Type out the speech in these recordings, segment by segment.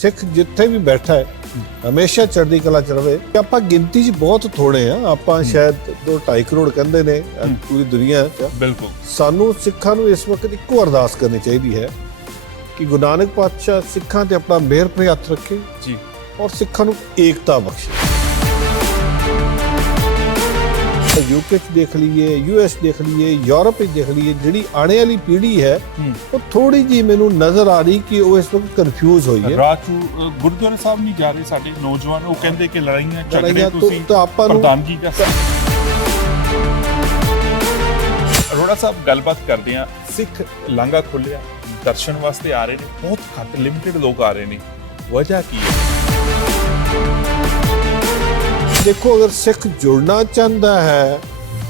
ਸਿੱਖ ਜਿੱਥੇ ਵੀ ਬੈਠਾ ਹੈ ਹਮੇਸ਼ਾ ਚੜ੍ਹਦੀ ਕਲਾ ਚ ਰਵੇ। ਆਪਾਂ ਗਿਣਤੀ 'ਚ ਬਹੁਤ ਥੋੜੇ ਆ ਆਪਾਂ ਸ਼ਾਇਦ 2.5 ਕਰੋੜ ਕਹਿੰਦੇ ਨੇ। ਪੂਰੀ ਦੁਨੀਆ ਬਿਲਕੁਲ। ਸਾਨੂੰ ਸਿੱਖਾਂ ਨੂੰ ਇਸ ਵਕਤ ਇੱਕੋ ਅਰਦਾਸ ਕਰਨੀ ਚਾਹੀਦੀ ਹੈ ਕਿ ਗੁਰੂ ਨਾਨਕ ਪਾਤਸ਼ਾਹ ਸਿੱਖਾਂ ਤੇ ਆਪਣਾ ਮਿਹਰ ਭਰੇ ਹੱਥ ਰੱਖੇ ਜੀ। ਔਰ ਸਿੱਖਾਂ ਨੂੰ ਏਕਤਾ ਬਖਸ਼ੇ। ਯੂਕੇ ਚ ਦੇਖ ਲਈਏ ਯੂਐਸ ਦੇਖ ਲਈਏ ਯੂਰਪ ਵਿੱਚ ਦੇਖ ਲਈਏ ਜਿਹੜੀ ਆਉਣ ਵਾਲੀ ਪੀੜ੍ਹੀ ਹੈ ਉਹ ਥੋੜੀ ਜੀ ਮੈਨੂੰ ਨਜ਼ਰ ਆ ਰਹੀ ਕਿ ਉਹ ਇਸ ਵਕਤ ਕਨਫਿਊਜ਼ ਹੋਈ ਹੈ। ਰਾਜੂ ਅ, ਗੁਰਦੁਆਰਾ ਸਾਹਿਬ ਨਹੀਂ ਜਾ ਰਹੇ ਸਾਡੇ ਨੌਜਵਾਨ ਉਹ ਕਹਿੰਦੇ ਕਿ ਲੜਾਈਆਂ ਝਗੜੇ ਲੜਾਈਆਂ ਤੋਂ ਤੁਸੀਂ ਤਾਂ ਆਪਾਂ ਨੂੰ ਪ੍ਰਧਾਨਗੀ ਕਰ ਅਰੋੜਾ ਸਾਹਿਬ ਗੱਲਬਾਤ ਕਰਦੇ ਆ ਸਿੱਖ ਲਾਂਗਾ ਖੁੱਲਿਆ ਦਰਸ਼ਨ ਵਾਸਤੇ ਆ ਰਹੇ ਨੇ ਬਹੁਤ ਘੱਟ ਲਿਮਟਿਡ ਲੋਕ ਆ ਰਹੇ ਨੇ। ਵਜ੍ਹਾ ਕੀ ਹੈ? ਦੇਖੋ, ਅਗਰ ਸਿੱਖ ਜੁੜਨਾ ਚਾਹੁੰਦਾ ਹੈ,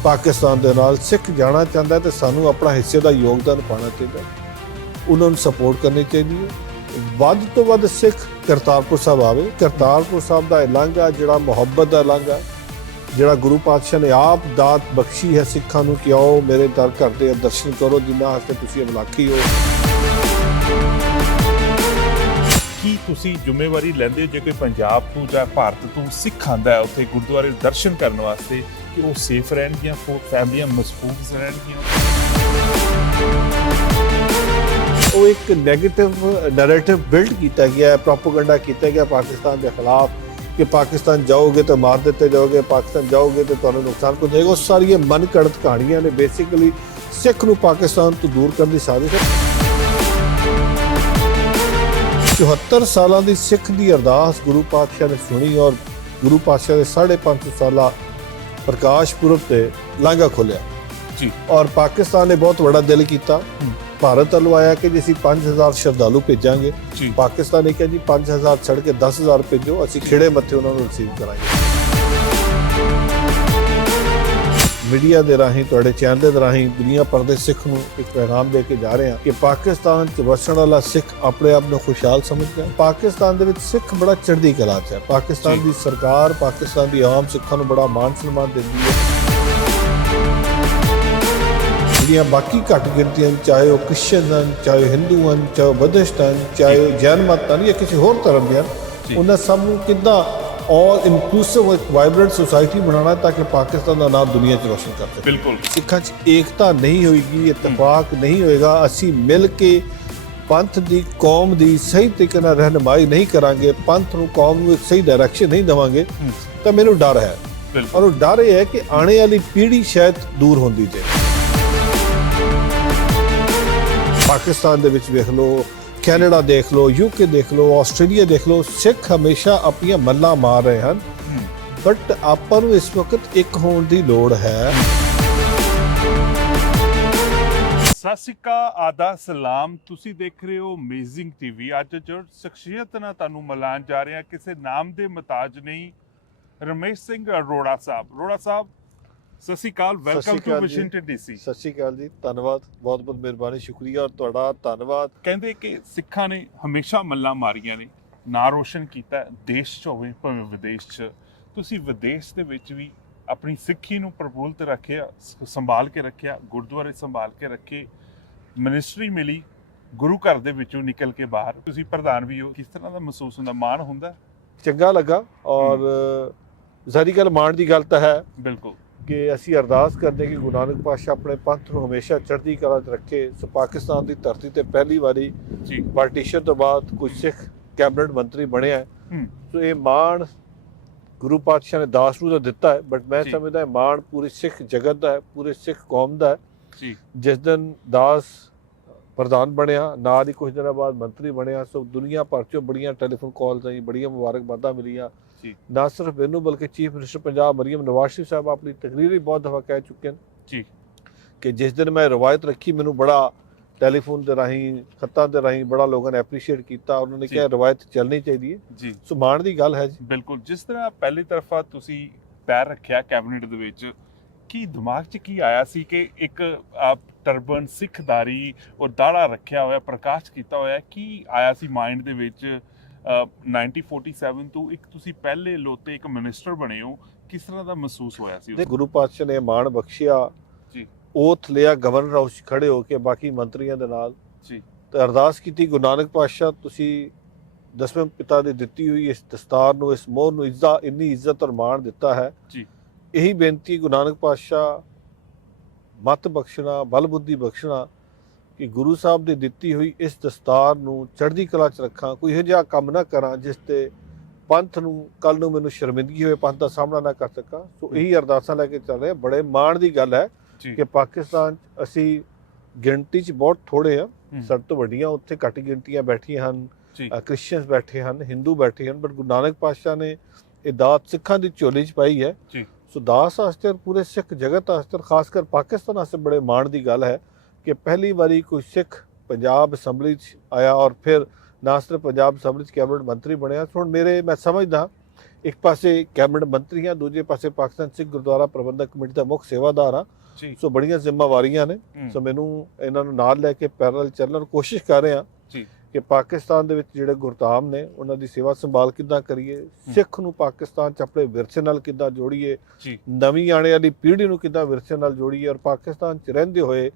ਪਾਕਿਸਤਾਨ ਦੇ ਨਾਲ ਸਿੱਖ ਜਾਣਾ ਚਾਹੁੰਦਾ ਹੈ, ਤੇ ਸਾਨੂੰ ਆਪਣਾ ਹਿੱਸੇ ਦਾ ਯੋਗਦਾਨ ਪਾਉਣਾ ਚਾਹੀਦਾ ਉਹਨਾਂ ਨੂੰ ਸਪੋਰਟ ਕਰਨੀ ਚਾਹੀਦੀ ਹੈ। ਵੱਧ ਤੋਂ ਵੱਧ ਸਿੱਖ ਕਰਤਾਰਪੁਰ ਸਾਹਿਬ ਆਵੇ। ਕਰਤਾਰਪੁਰ ਸਾਹਿਬ ਦਾ ਇਹ ਲਾਂਘਾ, ਜਿਹੜਾ ਮੁਹੱਬਤ ਦਾ ਲਾਂਘਾ, ਜਿਹੜਾ ਗੁਰੂ ਪਾਤਸ਼ਾਹ ਨੇ ਆਪ ਦਾਤ ਬਖਸ਼ੀ ਹੈ ਸਿੱਖਾਂ ਨੂੰ ਕਿ ਆਓ ਮੇਰੇ ਦਰ ਘਰ ਦੇ ਦਰਸ਼ਨ ਕਰੋ, ਜਿੰਨਾ ਹਸਤੇ ਤੁਸੀਂ ਅਮਲਾਕੀ ਹੋ। ਕੀ ਤੁਸੀਂ ਜ਼ਿੰਮੇਵਾਰੀ ਲੈਂਦੇ ਹੋ? ਜੇ ਕੋਈ ਪੰਜਾਬ ਤੋਂ ਜਾਂ ਭਾਰਤ ਤੋਂ ਸਿੱਖ ਆਂਦਾ ਹੈ, ਉੱਥੇ ਗੁਰਦੁਆਰੇ ਦਰਸ਼ਨ ਕਰਨ ਵਾਸਤੇ ਕਿ ਉਹ ਸੇਫ ਰਹਿਣਗੀਆਂ, ਫੋ, ਫੈਮਲੀਆਂ ਮਸਫੂਫ ਰਹਿਣਗੀਆਂ? ਉਹ ਇੱਕ 네ਗੇਟਿਵ ਨੈਰੇਟਿਵ ਬਿਲਡ ਕੀਤਾ ਗਿਆ ਹੈ ਪ੍ਰੋਪਗੈਂਡਾ ਕੀਤਾ ਗਿਆ ਪਾਕਿਸਤਾਨ ਦੇ ਖਿਲਾਫ ਕਿ ਪਾਕਿਸਤਾਨ ਜਾਓਗੇ ਤਾਂ ਮਾਰ ਦਿੱਤੇ ਜਾਓਗੇ, ਪਾਕਿਸਤਾਨ ਜਾਓਗੇ ਤਾਂ ਤੁਹਾਨੂੰ ਨੁਕਸਾਨ ਪਹੁੰਚੇਗਾ। ਉਹ ਸਾਰੀਆਂ ਮਨ ਘੜਤ ਕਹਾਣੀਆਂ ਨੇ ਬੇਸਿਕਲੀ ਸਿੱਖ ਨੂੰ ਪਾਕਿਸਤਾਨ ਤੋਂ ਦੂਰ ਕਰਨ ਦੀ ਸਾਜ਼ਿਸ਼ ਹੈ। 74 ਸਾਲਾਂ ਦੀ ਸਿੱਖ ਦੀ ਅਰਦਾਸ ਗੁਰੂ ਪਾਤਸ਼ਾਹ ਨੇ ਸੁਣੀ ਔਰ ਗੁਰੂ ਪਾਤਸ਼ਾਹ ਦੇ 550 ਸਾਲਾ ਪ੍ਰਕਾਸ਼ ਪੁਰਬ ਤੇ ਲਾਂਘਾ ਖੋਲਿਆ ਜੀ। ਔਰ ਪਾਕਿਸਤਾਨ ਨੇ ਬਹੁਤ ਵੱਡਾ ਦਿਲ ਕੀਤਾ। ਭਾਰਤ ਵੱਲੋਂ ਆਇਆ ਕਿ ਜੇ ਅਸੀਂ 5000 ਸ਼ਰਧਾਲੂ ਭੇਜਾਂਗੇ। ਪਾਕਿਸਤਾਨ ਨੇ ਕਿਹਾ ਜੀ 5000 ਛੱਡ ਕੇ 10000 ਭੇਜੋ ਅਸੀਂ ਖੇੜੇ ਮੱਥੇ ਉਹਨਾਂ ਨੂੰ ਰਿਸੀਵ ਕਰਾਂਗੇ। ਮੀਡੀਆ ਦੇ ਰਾਹੀਂ ਤੁਹਾਡੇ ਚੈਨਲ ਦੇ ਰਾਹੀਂ ਦੁਨੀਆ ਭਰ ਦੇ ਸਿੱਖ ਨੂੰ ਇੱਕ ਪੈਗਾਮ ਦੇ ਕੇ ਜਾ ਰਹੇ ਹਾਂ ਕਿ ਪਾਕਿਸਤਾਨ 'ਚ ਵਸਣ ਵਾਲਾ ਸਿੱਖ ਆਪਣੇ ਆਪ ਨੂੰ ਖੁਸ਼ਹਾਲ ਸਮਝਦਾ ਹੈ ਪਾਕਿਸਤਾਨ ਦੇ ਵਿੱਚ ਸਿੱਖ ਬੜਾ ਚੜ੍ਹਦੀ ਕਲਾ 'ਚ ਹੈ ਪਾਕਿਸਤਾਨ। ਦੀ ਸਰਕਾਰ ਪਾਕਿਸਤਾਨ ਦੀ ਆਮ ਸਿੱਖਾਂ ਨੂੰ ਬੜਾ ਮਾਣ ਸਨਮਾਨ ਦਿੰਦੀ ਹੈ ਜਿਹੜੀਆਂ ਬਾਕੀ ਘੱਟ ਗਿਣਤੀਆਂ ਚਾਹੇ ਉਹ ਕ੍ਰਿਸਚਨ ਹਨ ਚਾਹੇ ਹਿੰਦੂ ਹਨ ਚਾਹੇ ਬੁੱਧਿਸਟ ਹਨ ਚਾਹੇ ਜੈਨ ਮਤ ਹਨ ਜਾਂ ਕਿਸੇ ਹੋਰ ਧਰਮ ਦੇ। ਹਨ ਉਹਨਾਂ ਸਭ ਨੂੰ ਕਿੱਦਾਂ ਆਲ ਇਨਕਲੂਸਿਵ ਇੱਕ ਵਾਈਬ੍ਰੈਂਟ ਸੋਸਾਇਟੀ ਬਣਾਉਣਾ ਤਾਂ ਕਿ ਪਾਕਿਸਤਾਨ ਦਾ ਨਾਮ ਦੁਨੀਆ 'ਚ ਰੋਸ਼ਨ ਕਰ ਸਕੇ। ਬਿਲਕੁਲ। ਸਿੱਖਾਂ 'ਚ ਏਕਤਾ ਨਹੀਂ ਹੋਏਗੀ ਇਤਫਾਕ ਨਹੀਂ ਹੋਏਗਾ। ਅਸੀਂ ਮਿਲ ਕੇ ਪੰਥ ਦੀ ਕੌਮ ਦੀ ਸਹੀ ਤਰੀਕੇ ਨਾਲ ਰਹਿਨਮਾਈ ਨਹੀਂ ਕਰਾਂਗੇ ਪੰਥ ਨੂੰ ਕੌਮ ਨੂੰ ਇੱਕ ਸਹੀ ਡਾਇਰੈਕਸ਼ਨ ਨਹੀਂ ਦੇਵਾਂਗੇ ਤਾਂ ਮੈਨੂੰ ਡਰ ਹੈ। ਔਰ ਉਹ ਡਰ ਇਹ ਹੈ ਕਿ ਆਉਣੇ ਵਾਲੀ ਪੀੜ੍ਹੀ ਸ਼ਾਇਦ ਦੂਰ ਹੁੰਦੀ ਜੇ ਪਾਕਿਸਤਾਨ ਦੇ ਵਿੱਚ ਵੇਖ ਲਓ ਕੈਨੇਡਾ ਦੇਖ ਲਓ ਯੂਕੇ ਦੇਖ ਲਓ ਆਸਟ੍ਰੇਲੀਆ ਦੇਖ ਲਓ ਸਿੱਖ ਹਮੇਸ਼ਾ ਆਪਣੀਆਂ ਮੱਲਾਂ ਮਾਰ ਰਹੇ ਹਨ। ਬਟ ਆਪਾਂ ਨੂੰ ਇਸ ਵਕਤ ਇੱਕ ਹੋਣ ਦੀ ਲੋੜ ਹੈ। ਸਤਿ ਸ਼੍ਰੀ ਅਕਾਲ ਆਦਾ ਸਲਾਮ। ਤੁਸੀਂ ਦੇਖ ਰਹੇ ਹੋ ਅਮੇਜ਼ਿੰਗ ਟੀਵੀ ਅੱਜ ਜੋ ਸ਼ਖਸੀਅਤ ਨਾਲ ਤੁਹਾਨੂੰ ਮਿਲਾਨ ਜਾ ਰਹੇ ਹਾਂ ਕਿਸੇ ਨਾਮ ਦੇ ਮਤਾਜ ਨਹੀਂ ਰਮੇਸ਼ ਸਿੰਘ ਅਰੋੜਾ ਸਾਹਿਬ। ਅਰੋੜਾ ਸਾਹਿਬ ਸਤਿ ਸ਼੍ਰੀ ਅਕਾਲ ਵੈਲਕਮ ਟੂ। ਵਾਸ਼ਿੰਗਟਨ ਡੀਸੀ ਸਤਿ ਸ਼੍ਰੀ ਅਕਾਲ ਜੀ ਧੰਨਵਾਦ ਬਹੁਤ ਬਹੁਤ ਮਿਹਰਬਾਨੀ ਸ਼ੁਕਰੀਆ ਔਰ ਤੁਹਾਡਾ ਧੰਨਵਾਦ। ਕਹਿੰਦੇ ਕਿ ਸਿੱਖਾਂ ਨੇ ਹਮੇਸ਼ਾ ਮੱਲਾਂ ਮਾਰੀਆਂ ਨੇ ਨਾਂ ਰੋਸ਼ਨ ਕੀਤਾ ਦੇਸ਼ 'ਚ ਹੋਵੇ ਭਾਵੇਂ ਵਿਦੇਸ਼ 'ਚ। ਤੁਸੀਂ ਵਿਦੇਸ਼ ਦੇ ਵਿੱਚ ਵੀ ਆਪਣੀ ਸਿੱਖੀ ਨੂੰ ਪ੍ਰਫੁੱਲਤ ਰੱਖਿਆ ਸੰਭਾਲ ਕੇ ਰੱਖਿਆ ਗੁਰਦੁਆਰੇ ਸੰਭਾਲ ਕੇ ਰੱਖੇ ਮਿਨਿਸਟਰੀ ਮਿਲੀ ਗੁਰੂ ਘਰ ਦੇ ਵਿੱਚੋਂ ਨਿਕਲ ਕੇ ਬਾਹਰ। ਤੁਸੀਂ ਪ੍ਰਧਾਨ ਵੀ ਹੋ ਕਿਸ ਤਰ੍ਹਾਂ ਦਾ ਮਹਿਸੂਸ ਹੁੰਦਾ ਮਾਣ ਹੁੰਦਾ? ਚੰਗਾ ਲੱਗਾ ਔਰ ਜ਼ਾਰੀ ਗੱਲ ਮਾਣ ਦੀ ਗੱਲ ਤਾਂ ਹੈ। ਬਿਲਕੁਲ। ਕਿ ਅਸੀਂ ਅਰਦਾਸ ਕਰਦੇ ਕਿ ਗੁਰੂ ਨਾਨਕ ਪਾਤਸ਼ਾਹ ਆਪਣੇ ਪੰਥ ਨੂੰ ਹਮੇਸ਼ਾ ਚੜ੍ਹਦੀ ਕਲਾ 'ਚ ਰੱਖੇ। ਸੋ ਪਾਕਿਸਤਾਨ ਦੀ ਧਰਤੀ ਤੇ ਪਹਿਲੀ ਵਾਰੀ ਜੀ। ਪਾਰਟੀਸ਼ਨ ਤੋਂ ਬਾਅਦ ਕੁਝ ਸਿੱਖ ਕੈਬਨਿਟ ਮੰਤਰੀ ਬਣਿਆ ਸੋ ਇਹ ਮਾਣ ਗੁਰੂ ਪਾਤਸ਼ਾਹ ਨੇ ਦਾਸ ਨੂੰ ਤਾਂ ਦਿੱਤਾ ਹੈ ਬਟ ਮੈਂ। ਸਮਝਦਾ ਇਹ ਮਾਣ ਪੂਰੀ ਸਿੱਖ ਜਗਤ ਦਾ ਹੈ ਪੂਰੇ ਸਿੱਖ ਕੌਮ ਦਾ ਹੈ। ਜੀ। ਜਿਸ ਦਿਨ ਦਾਸ ਪ੍ਰਧਾਨ ਬਣਿਆ ਨਾਲ ਹੀ ਕੁਝ ਦਿਨਾਂ ਬਾਅਦ ਮੰਤਰੀ ਬਣਿਆ ਸੋ ਦੁਨੀਆ ਭਰ ਚੋਂ ਬੜੀਆਂ ਟੈਲੀਫੋਨ ਕਾਲਸ ਆਈ ਬੜੀਆਂ ਮੁਬਾਰਕਬਾਦਾਂ ਮਿਲੀਆਂ। ਜੀ। ਨਾ ਸਿਰਫ ਇਹਨੂੰ ਬਲਕਿ ਚੀਫ ਮਿਨਿਸਟਰ ਪੰਜਾਬ ਮਰੀਮ ਨਵਾਜ਼ ਸ਼ਰੀਫ ਸਾਹਿਬ ਆਪਣੀ ਤਕਰੀਰ ਵੀ ਬਹੁਤ ਦਫਾ ਕਹਿ ਚੁੱਕੇ ਹਨ ਜੀ। ਕਿ ਜਿਸ ਦਿਨ ਮੈਂ ਰਵਾਇਤ ਰੱਖੀ ਮੈਨੂੰ ਬੜਾ ਟੈਲੀਫੋਨ ਦੇ ਰਾਹੀਂ ਖੱਤਾਂ ਦੇ ਰਾਹੀਂ ਬੜਾ ਲੋਕਾਂ ਨੇ ਐਪਰੀਸ਼ੀਏਟ ਕੀਤਾ। ਉਹਨਾਂ ਨੇ। ਕਿਹਾ ਰਵਾਇਤ ਚੱਲਣੀ ਚਾਹੀਦੀ ਹੈ। ਜੀ। ਸੋ ਮਾਣ ਦੀ ਗੱਲ ਹੈ ਜੀ। ਬਿਲਕੁਲ। ਜਿਸ ਤਰ੍ਹਾਂ ਪਹਿਲੀ ਤਰਫਾ ਤੁਸੀਂ ਪੈਰ ਰੱਖਿਆ ਕੈਬਨਿਟ ਦੇ ਵਿੱਚ ਕੀ ਦਿਮਾਗ 'ਚ ਕੀ ਆਇਆ ਸੀ ਕਿ ਇੱਕ ਆਪ ਟਰਬਨ ਸਿੱਖਦਾਰੀ ਔਰ ਦਾੜਾ ਰੱਖਿਆ ਹੋਇਆ ਪ੍ਰਕਾਸ਼ ਕੀਤਾ ਹੋਇਆ ਕੀ ਆਇਆ ਸੀ ਮਾਈਂਡ ਦੇ ਵਿੱਚ 1947 ਤੋਂ ਇੱਕ ਤੁਸੀਂ ਪਹਿਲੇ ਲੋਤੇ ਇੱਕ ਮਿਨਿਸਟਰ ਬਣੇ ਹੋ ਕਿਸ ਤਰ੍ਹਾਂ ਦਾ ਮਹਿਸੂਸ ਹੋਇਆ ਸੀ ਗੁਰੂ ਪਾਤਸ਼ਾਹ ਨੇ ਮਾਣ ਬਖਸ਼ਿਆ। ਜੀ। ਓਥ ਲਿਆ ਗਵਰਨਰ ਹਾਊਸ ਖੜੇ ਹੋ ਕੇ ਬਾਕੀ ਮੰਤਰੀਆਂ ਦੇ ਨਾਲ। ਜੀ। ਤੇ ਅਰਦਾਸ ਕੀਤੀ ਗੁਰੂ ਨਾਨਕ ਪਾਤਸ਼ਾਹ ਤੁਸੀਂ ਦਸਵੇਂ ਪਿਤਾ ਦੀ ਦਿੱਤੀ ਹੋਈ ਇਸ ਦਸਤਾਰ ਨੂੰ ਇਸ ਮੋਹਰ ਨੂੰ ਇੱਜ਼ਤ ਇੰਨੀ ਇੱਜ਼ਤ ਔਰ ਮਾਣ ਦਿੱਤਾ ਹੈ। ਜੀ। ਇਹੀ ਬੇਨਤੀ ਗੁਰੂ ਨਾਨਕ ਪਾਤਸ਼ਾਹ ਮਤ ਬਖਸ਼ਣਾ ਬਲ ਬੁੱਧੀ ਬਖਸ਼ਣਾ ਕਿ ਗੁਰੂ ਸਾਹਿਬ ਦੀ ਦਿੱਤੀ ਹੋਈ ਇਸ ਦਸਤਾਰ ਨੂੰ ਚੜ੍ਹਦੀ ਕਲਾ 'ਚ ਰੱਖਾਂ ਕੋਈ ਇਹੋ ਜਿਹਾ ਕੰਮ ਨਾ ਕਰਾਂ ਜਿਸ ਤੇ ਪੰਥ ਨੂੰ ਕੱਲ ਨੂੰ ਮੈਨੂੰ ਸ਼ਰਮਿੰਦਗੀ ਹੋਵੇ ਪੰਥ ਦਾ ਸਾਹਮਣਾ ਨਾ ਕਰ ਸਕਾਂ। ਸੋ ਇਹੀ ਅਰਦਾਸਾਂ ਲੈ ਕੇ ਚੱਲ ਰਹੇ। ਬੜੇ ਮਾਣ ਦੀ ਗੱਲ ਹੈ ਕਿ ਪਾਕਿਸਤਾਨ ਅਸੀਂ ਗਿਣਤੀ 'ਚ ਬਹੁਤ ਥੋੜੇ ਆ ਹੂੰ। ਸਭ ਤੋਂ ਵੱਡੀਆਂ ਉੱਥੇ ਘੱਟ ਗਿਣਤੀਆਂ ਬੈਠੀਆਂ ਹਨ। ਕ੍ਰਿਸਚੀਅਨਸ ਬੈਠੇ ਹਨ ਹਿੰਦੂ ਬੈਠੇ ਹਨ ਬਟ ਗੁਰੂ ਨਾਨਕ ਪਾਤਸ਼ਾਹ ਨੇ ਇਹ ਦਾਤ ਸਿੱਖਾਂ ਦੀ ਝੋਲੀ 'ਚ ਪਾਈ ਹੈ। ਸੋ ਦਾਸ ਵਾਸਤੇ ਔਰ ਪੂਰੇ ਸਿੱਖ ਜਗਤ ਵਾਸਤੇ ਔਰ ਖਾਸ ਕਰ ਪਾਕਿਸਤਾਨ ਵਾਸਤੇ ਬੜੇ ਮਾਣ ਦੀ ਗੱਲ ਹੈ। ਕਿ ਪਹਿਲੀ ਵਾਰੀ ਕੋਈ ਸਿੱਖ ਪੰਜਾਬ ਅਸੈਂਬਲੀ 'ਚ ਆਇਆ ਔਰ ਫਿਰ ਨਾ ਸਿਰਫ ਪੰਜਾਬ ਅਸੈਂਬਲੀ 'ਚ ਕੈਬਨਿਟ ਮੰਤਰੀ ਬਣਿਆ। ਹੁਣ ਮੇਰੇ ਮੈਂ ਸਮਝਦਾ ਇੱਕ ਪਾਸੇ ਕੈਬਨਿਟ ਮੰਤਰੀ ਹਾਂ ਦੂਜੇ ਪਾਸੇ ਪਾਕਿਸਤਾਨ ਸਿੱਖ ਗੁਰਦੁਆਰਾ ਪ੍ਰਬੰਧਕ ਕਮੇਟੀ ਦਾ ਮੁੱਖ ਸੇਵਾਦਾਰ ਹਾਂ ਸੋ ਬੜੀਆਂ ਜ਼ਿੰਮੇਵਾਰੀਆਂ ਨੇ। ਸੋ ਮੈਨੂੰ ਇਹਨਾਂ ਨੂੰ ਨਾਲ ਲੈ ਕੇ ਪੈਰਲ ਚੱਲਣ ਦੀ ਕੋਸ਼ਿਸ਼ ਕਰ ਰਹੇ। ਜੀ। ਕਿ ਪਾਕਿਸਤਾਨ ਦੇ ਵਿੱਚ ਜਿਹੜੇ ਗੁਰਧਾਮ ਨੇ ਉਹਨਾਂ ਦੀ ਸੇਵਾ ਸੰਭਾਲ ਕਿੱਦਾਂ ਕਰੀਏ ਸਿੱਖ ਨੂੰ ਪਾਕਿਸਤਾਨ ਚ ਆਪਣੇ ਵਿਰਸੇ ਨਾਲ ਕਿੱਦਾਂ ਜੋੜੀਏ ਨਵੀਂ ਆਉਣ ਵਾਲੀ ਪੀੜ੍ਹੀ ਨੂੰ ਕਿੱਦਾਂ ਵਿਰਸੇ ਨਾਲ ਜੋੜੀਏ ਔਰ ਪਾਕਿਸਤਾਨ ਚ ਰਹਿੰਦੇ ਹੋਏ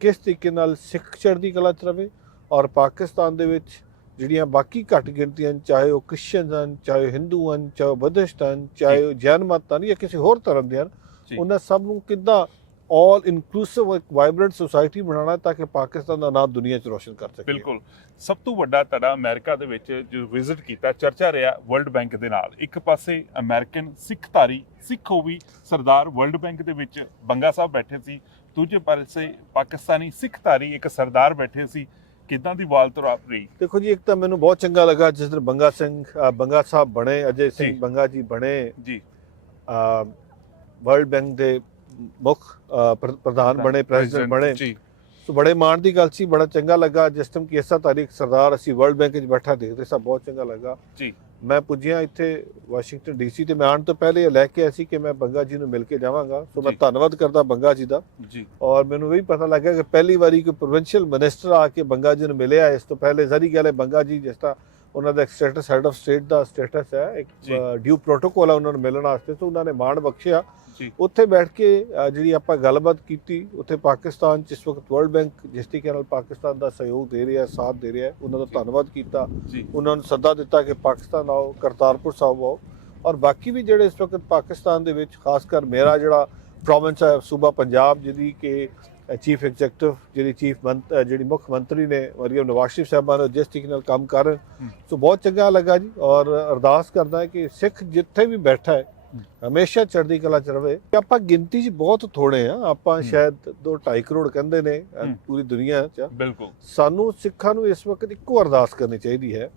ਕਿਸ ਤਰੀਕੇ ਨਾਲ ਸਿੱਖ ਚੜ੍ਹਦੀ ਕਲਾ ਚ ਰਵੇ ਔਰ ਪਾਕਿਸਤਾਨ ਦੇ ਵਿੱਚ ਜਿਹੜੀਆਂ ਬਾਕੀ ਘੱਟ ਗਿਣਤੀਆਂ ਚਾਹੇ ਉਹ ਕ੍ਰਿਸਚੀਅਨ ਹਨ ਚਾਹੇ ਉਹ ਹਿੰਦੂ ਹਨ ਚਾਹੇ ਉਹ ਬੁੱਧਿਸਟ ਹਨ ਚਾਹੇ ਉਹ ਜੈਨ ਮਤ ਹਨ ਜਾਂ ਕਿਸੇ ਹੋਰ ਧਰਮ ਦੇ ਹਨ। ਉਹਨਾਂ ਸਭ ਨੂੰ ਕਿੱਦਾਂ ਆਲ ਇਨਕਲੂਸਿਵ ਇੱਕ ਵਾਈਬ੍ਰੈਂਟ ਸੁਸਾਇਟੀ ਬਣਾਉਣਾ ਤਾਂ ਕਿ ਪਾਕਿਸਤਾਨ ਦਾ ਨਾਮ ਦੁਨੀਆ 'ਚ ਰੋਸ਼ਨ ਕਰ ਸਕੀਏ ਬਿਲਕੁਲ। ਸਭ ਤੋਂ ਵੱਡਾ ਤੁਹਾਡਾ ਅਮਰੀਕਾ ਦੇ ਵਿੱਚ ਜੋ ਵਿਜ਼ਿਟ ਕੀਤਾ ਚਰਚਾ ਰਿਹਾ ਵਰਲਡ ਬੈਂਕ ਦੇ ਨਾਲ। ਇੱਕ ਪਾਸੇ ਅਮਰੀਕਨ ਸਿੱਖ ਧਾਰੀ ਸਿੱਖ ਹੋ ਵੀ ਸਰਦਾਰ ਵਰਲਡ ਬੈਂਕ ਦੇ ਵਿੱਚ ਬੰਗਾ ਸਾਹਿਬ ਬੈਠੇ ਸੀ ਦੂਜੇ ਪਾਸੇ ਪਾਕਿਸਤਾਨੀ ਸਿੱਖ ਧਾਰੀ ਇੱਕ ਸਰਦਾਰ ਬੈਠੇ ਸੀ। ਕਿਦਾਂ ਦੀ ਵਾਲ ਤੋਂ ਰਹੀ? ਦੇਖੋ ਜੀ ਇੱਕ ਤਾਂ ਮੈਨੂੰ ਬਹੁਤ ਚੰਗਾ ਲੱਗਾ ਜਿਸ ਦਿਨ ਬੰਗਾ ਸਿੰਘ ਬੰਗਾ ਸਾਹਿਬ ਬਣੇ ਅਜੇ ਸਿੰਘ। ਬੰਗਾ ਜੀ ਬਣੇ। ਜੀ। ਵਰਲਡ ਬੈਂਕ ਦੇ ਮੁੱਖ ਪ੍ਰਧਾਨ ਬਣੇ ਪ੍ਰੈਜ਼ੀਡੈਂਟ ਬਣੇ। ਜੀ। ਸੋ ਬੜੇ ਮਾਣ ਦੀ ਗੱਲ ਸੀ ਬੜਾ ਚੰਗਾ ਲੱਗਾ। ਜਿਸ ਟਾਈਮ ਕਿ ਇਸਾ ਤਾਰੀਖ ਸਰਦਾਰ ਅਸੀਂ ਵਰਲਡ ਬੈਂਕ ਵਿੱਚ ਬੈਠਾ ਦੇਖਦੇ ਸਾਂ ਬਹੁਤ ਚੰਗਾ ਲੱਗਾ। ਜੀ। ਮੈਂ ਪੁੱਜਿਆ ਇੱਥੇ ਵਾਸ਼ਿੰਗਟਨ ਡੀਸੀ ਤੇ ਮੈਂ ਆਉਣ ਤੋਂ ਪਹਿਲੇ ਇਹ ਲੈ ਕੇ ਆਇਆ ਸੀ ਕਿ ਮੈਂ ਬੰਗਾ ਜੀ ਨੂੰ ਮਿਲ ਕੇ ਜਾਵਾਂਗਾ। ਸੋ ਮੈਂ। ਧੰਨਵਾਦ ਕਰਦਾ ਬੰਗਾ ਜੀ ਦਾ। ਜੀ। ਔਰ ਮੈਨੂੰ ਵੀ ਪਤਾ ਲੱਗਾ ਕਿ ਪਹਿਲੀ ਵਾਰੀ ਕੋਈ ਪ੍ਰੋਵਿੰਸ਼ੀਅਲ ਮਿਨਿਸਟਰ ਆ ਕੇ ਬੰਗਾ ਜੀ ਨੂੰ ਮਿਲਿਆ। ਇਸ ਤੋਂ ਪਹਿਲੇ ਜ਼ਰੀ ਗੱਲ ਹੈ ਬੰਗਾ ਜੀ ਜਿਸ ਤਰ੍ਹਾਂ ਉਹਨਾਂ ਦਾ ਸਟੇਟਸ ਹੈਡ ਆਫ ਸਟੇਟ ਦਾ ਸਟੇਟਸ ਹੈ ਇੱਕ। ਡਿਊ ਪ੍ਰੋਟੋਕੋਲ ਹੈ ਉਹਨਾਂ ਨੂੰ ਮਿਲਣ ਵਾਸਤੇ। ਸੋ ਉਹਨਾਂ ਨੇ ਮਾਣ ਬਖਸ਼ਿਆ। ਉੱਥੇ ਬੈਠ ਕੇ ਜਿਹੜੀ ਆਪਾਂ ਗੱਲਬਾਤ ਕੀਤੀ ਉੱਥੇ ਪਾਕਿਸਤਾਨ ਚ ਇਸ ਵਕਤ ਵਰਲਡ ਬੈਂਕ ਜਿਸ ਤਰੀਕੇ ਨਾਲ ਪਾਕਿਸਤਾਨ ਦਾ ਸਹਿਯੋਗ ਦੇ ਰਿਹਾ ਸਾਥ ਦੇ ਰਿਹਾ ਉਹਨਾਂ ਦਾ। ਧੰਨਵਾਦ ਕੀਤਾ ਉਹਨਾਂ ਨੂੰ ਸੱਦਾ ਦਿੱਤਾ ਕਿ ਪਾਕਿਸਤਾਨ ਆਓ ਕਰਤਾਰਪੁਰ ਸਾਹਿਬ ਆਓ ਔਰ ਬਾਕੀ ਵੀ ਜਿਹੜੇ ਇਸ ਵਕਤ ਪਾਕਿਸਤਾਨ ਦੇ ਵਿੱਚ ਖਾਸ ਕਰ ਮੇਰਾ ਜਿਹੜਾ ਪ੍ਰੋਵਿੰਸ ਹੈ ਸੂਬਾ ਪੰਜਾਬ ਜਿਹਦੀ ਕਿ ਚੀਫ ਐਗਜ਼ੀਕਟਿਵ ਜਿਹੜੀ ਚੀਫ ਜਿਹੜੀ ਮੁੱਖ ਮੰਤਰੀ ਨੇ ਮਰੀਮ ਨਵਾਜ਼ ਸ਼ਰੀਫ ਸਾਹਿਬਾਨ ਨੇ ਜਿਸ ਤਰੀਕੇ ਨਾਲ ਕੰਮ ਕਰ ਰਹੇ। ਸੋ ਬਹੁਤ ਚੰਗਾ ਲੱਗਾ ਜੀ ਔਰ ਅਰਦਾਸ ਕਰਦਾ ਹੈ ਕਿ ਸਿੱਖ ਜਿੱਥੇ ਵੀ ਬੈਠਾ ਹੈ। ਹਮੇਸ਼ਾ ਚੜ੍ਹਦੀ ਕਲਾ ਚ ਰਵੇ। ਆਪਾਂ ਗਿਣਤੀ 'ਚ ਬਹੁਤ ਥੋੜੇ ਆ ਆਪਾਂ। ਸ਼ਾਇਦ 2.5 ਕਰੋੜ ਕਹਿੰਦੇ ਨੇ। ਪੂਰੀ ਦੁਨੀਆ 'ਚ। ਬਿਲਕੁਲ। ਸਾਨੂੰ ਸਿੱਖਾਂ ਨੂੰ ਇਸ ਵਕਤ ਇੱਕੋ ਅਰਦਾਸ ਕਰਨੀ ਚਾਹੀਦੀ ਹੈ